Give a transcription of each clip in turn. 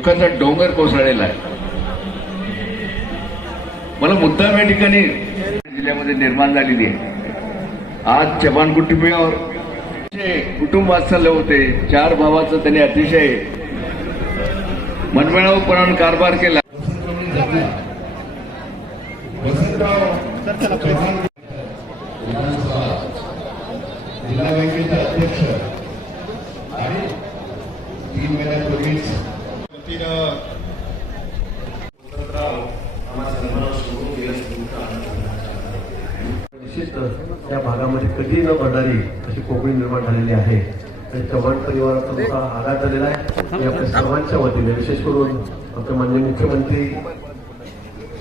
दुःखाचा डोंगर कोसळलेला आहे. मला मुद्दाम या ठिकाणी जिल्ह्यामध्ये निर्माण झालेली आहे. आज चव्हाण कुटुंबियावर कुटुंब वात्सल्य होते चार भावाचं त्यांनी अतिशय मनमिळावूपणाने कारभार केला. जिल्हा बँकेचे अध्यक्ष आणि तीन महिन्यापूर्वीच वतीनं निश्चित त्या भागामध्ये कधी न पडणारी अशी कोकणी निर्माण झालेली आहे. आणि चव्हाण परिवाराचा मोठा आघात झालेला आहे. आपल्या सर्वांच्या वतीने विशेष करून आमचे माननीय मुख्यमंत्री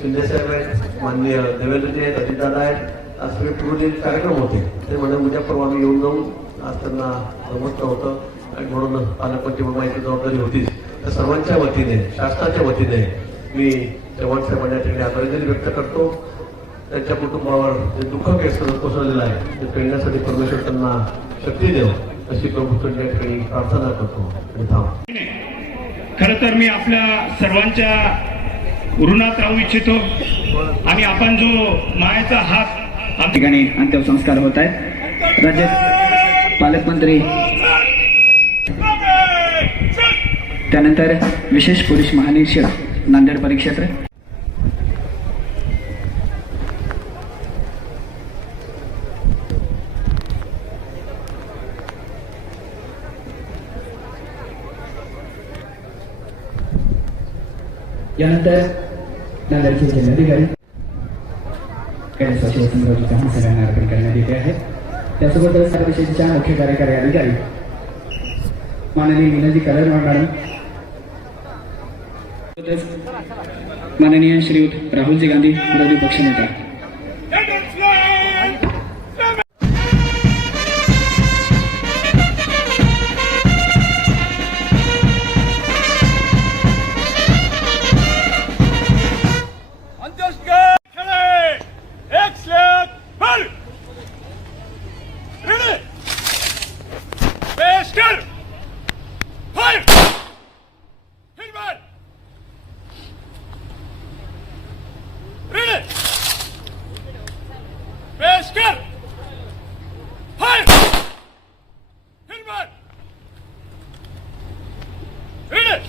शिंदे साहेब आहेत माननीय देवेंद्रजी आहेत अजितदादा आहेत. आज सगळे पूर्ण कार्यक्रम होते ते म्हणजे उद्या परवा आम्ही येऊन जाऊन आज त्यांना जमत होतं. आणि म्हणून पालकमंत्री माहिती जबाबदारी होतीच. तर सर्वांच्या वतीने शासनाच्या वतीने मी चव्हाण साहेबांना या ठिकाणी आदरांजली व्यक्त करतो. त्यांच्या कुटुंबावर जे दुःख केस कोसळलेलं आहे ते पेळण्यासाठी परमेश्वर त्यांना शक्ती देव अशी प्रभूत्व ठिकाणी प्रार्थना करतो आणि थांब. खर तर मी आपल्या सर्वांच्या ऋणात राहू इच्छितो. आणि आपण जो मायाचा हात ठिकाणी अंत्यसंस्कार होत आहेत राज्यात पालकमंत्री त्यानंतर विशेष पोलीस महानिरीक्षक नांदेड परिक्षेत्र. यानंतर नांदेडचे जिल्हाधिकारी गणेश सचिव चव्हाण सगळ्यांना अर्पण करण्यात येते आहे त्यासोबतच परिषदेच्या मुख्य कार्यकारी अधिकारी माननीय विनोदी कलर मॅडम. माननीय श्रीयुत राहुलजी गांधी विरोधी पक्षनेता asker! Halt! Hilbert! Hülle!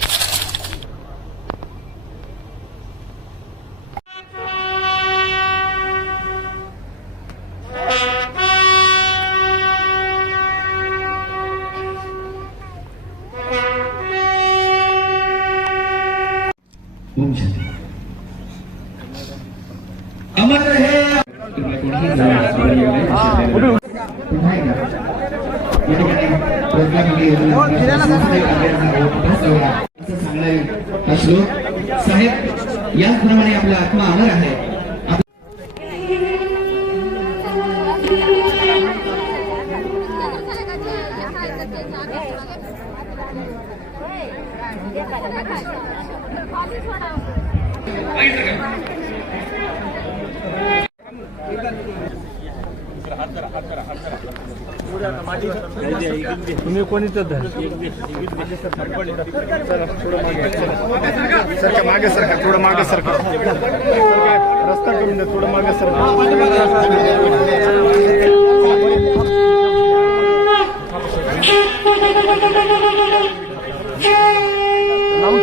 Amar hai. साहेब याचप्रमाणे आपला आत्मा अमर आहे ನೀವು ಕೊನಿತದ್ದು ಸರ್ ಮಾಗೆ ಸರ್ಕ ಥೋಡ ಮಾಗೆ ಸರ್ಕ. ರಸ್ತಾ ಕಮ್ಮಿಂದ ಮಾಗೆ ಸರ್ಕ. ನಮ್ಮ